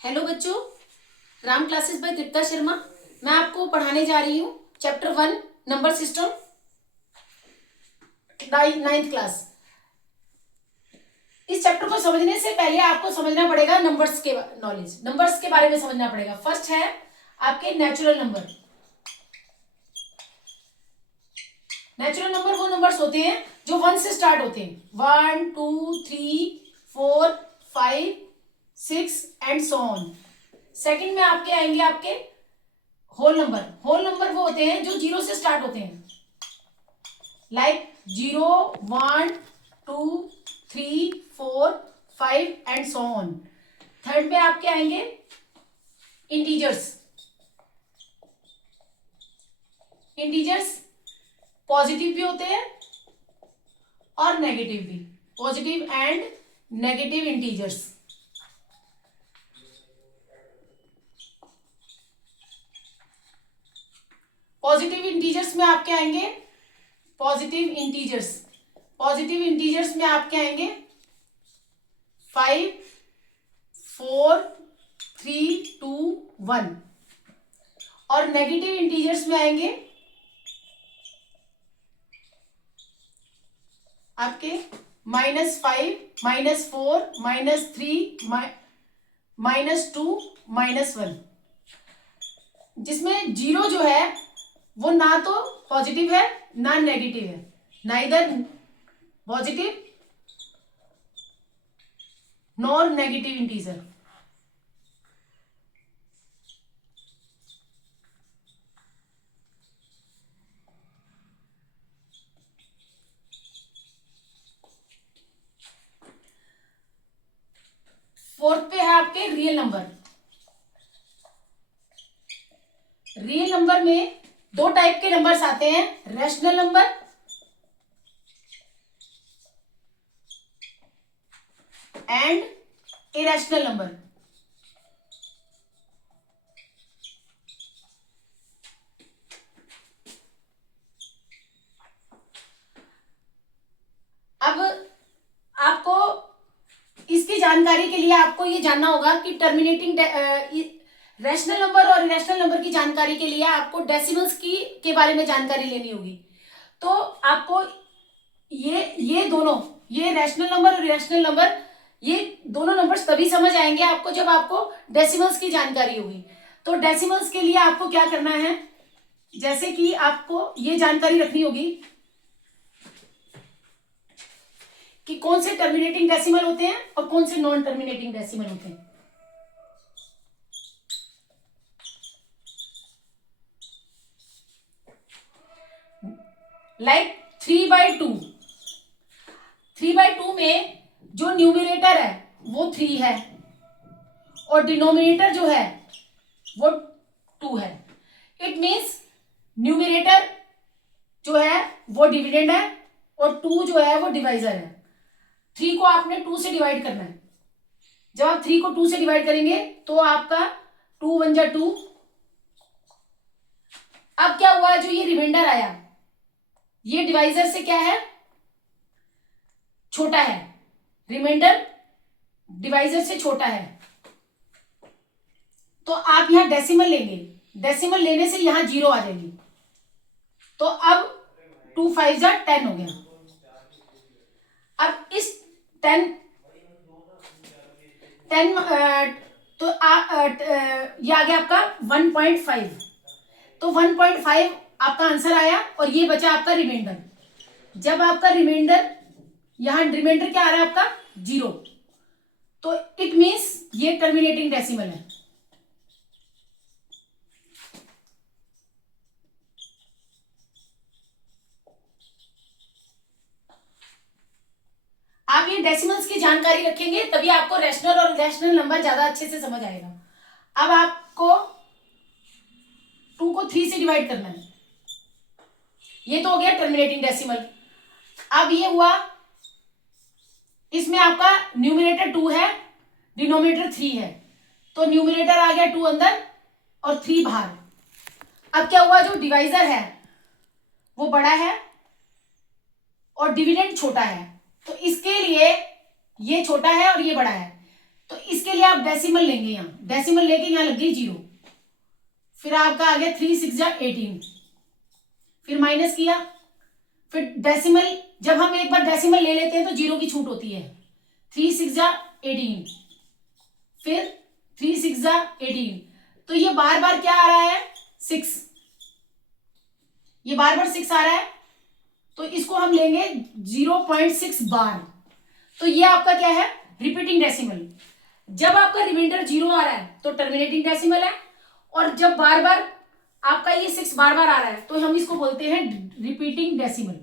Hello बच्चों, Ram classes bye Dipta Sharma. मैं आपको पढ़ाने जा रही हूँ chapter 1 number system, ninth class. इस चैप्टर को समझने से पहले आपको समझना पड़ेगा नंबर्स के नॉलेज, नंबर्स के बारे में समझना पड़ेगा। फर्स्ट है आपके नेचुरल नंबर। नेचुरल नंबर वो नंबर्स होते हैं जो 1 से स्टार्ट होते हैं। 1 2 3 4 5 6 एंड सो ऑन। सेकंड में आपके आएंगे आपके होल नंबर। होल नंबर वो होते हैं जो 0 से स्टार्ट होते हैं, like 0 1 2 3 4 5 and so on. Third में आपके आएंगे इंटीजर्स। इंटीजर्स पॉजिटिव भी होते हैं और नेगेटिव भी, positive and negative integers. Positive integers में आपके आएंगे पॉजिटिव इंटीजर्स। पॉजिटिव इंटीजर्स में आपके आएंगे 5 4 3 2 1। और नेगेटिव इंटीजर्स में आएंगे आपके -5 -4 -3 -2 -1, जिसमें 0 जो है वो ना तो पॉजिटिव है ना नेगेटिव है, ना इधर positive nor negative integer. Fourth पे है आपके रियल नंबर। रियल नंबर में दो टाइप के नंबर्स आते हैं, rational number and irrational number. अब आपको इसकी जानकारी के लिए आपको ये जानना होगा कि टर्मिनेटिंग रैशनल नंबर और इरेशनल नंबर की जानकारी के लिए आपको डेसिमल्स की के बारे में जानकारी लेनी होगी। तो आपको ये दोनों, ये रैशनल नंबर और इरेशनल नंबर, ये दोनों नंबर्स तभी समझ आएंगे आपको जब आपको डेसिमल्स की जानकारी होगी। तो डेसिमल्स के लिए आपको क्या करना है, जैसे कि आपको ये जानकारी रखनी होगी कि कौन से टर्मिनेटिंग डेसिमल होते हैं और कौन से नॉन टर्मिनेटिंग डेसिमल होते हैं। लाइक 3/2। 3/2 में जो न्यूमिनेटर है वो 3 है और डिनोमिनेटर जो है वो 2 है। इट मीन्स न्यूमिनेटर जो है वो डिविडेंड है और 2 जो है वो डिवाइजर है। 3 को आपने 2 से डिवाइड करना है। जब आप 3 को 2 से डिवाइड करेंगे तो आपका 2 1 जा 2। अब क्या हुआ, जो ये रिमाइंडर आया ये डिवाइजर से क्या है, छोटा है। रिमाइंडर डिवाइजर से छोटा है, तो आप यहां डेसिमल लेंगे। डेसिमल लेने से यहां 0 आ जाएगी। तो अब 2 5 जा 10 हो गया। अब इस 10 तो ये आ गया आपका 1.5। तो 1.5 आपका आंसर आया और ये बचा आपका रिमाइंडर। जब आपका रिमाइंडर, यहां रिमाइंडर क्या आ रहा है आपका 0, तो इट मीन्स ये टर्मिनेटिंग डेसिमल है। आप ये डेसिमल्स की जानकारी रखेंगे तभी आपको रैशनल और इरेशनल नंबर ज्यादा अच्छे से समझ आएगा। अब आपको 2 को 3 से डिवाइड करना है। ये तो हो गया टर्मिनेटिंग डेसिमल। अब ये हुआ, इसमें आपका न्यूमिनेटर 2 है, डिनोमिनेटर 3 है, तो न्यूमिनेटर आ गया 2 अंदर और 3 बाहर। अब क्या हुआ, जो डिवाइजर है वो बड़ा है और डिविडेंड छोटा है, तो इसके लिए ये छोटा है और ये बड़ा है, तो इसके इसके लिए आप डेसिमल लेंगे, यहाँ डेसिमल लेके यहाँ लग गई 0, फिर आपका आ गया 3 6 जा 18, फिर माइनस किया, फिर डेसिमल, जब हम एक बार डेसिमल ले लेते हैं तो 0 की छूट होती है, 3 6 जा 18, फिर 3 6 जा 18, तो ये बार बार क्या आ रहा है 6, ये बार बार 6 आ रहा है, तो इसको हम लेंगे 0.6 बार, तो ये आपका क्या है रिपीटिंग डेसिमल। जब आपका रिमाइंडर 0 आ रहा है तो टर्मिनेटिंग डेसिमल है, और जब बार बार आपका ये 6 बार बार आ रहा है तो हम इसको बोलते हैं रिपीटिंग डेसिमल।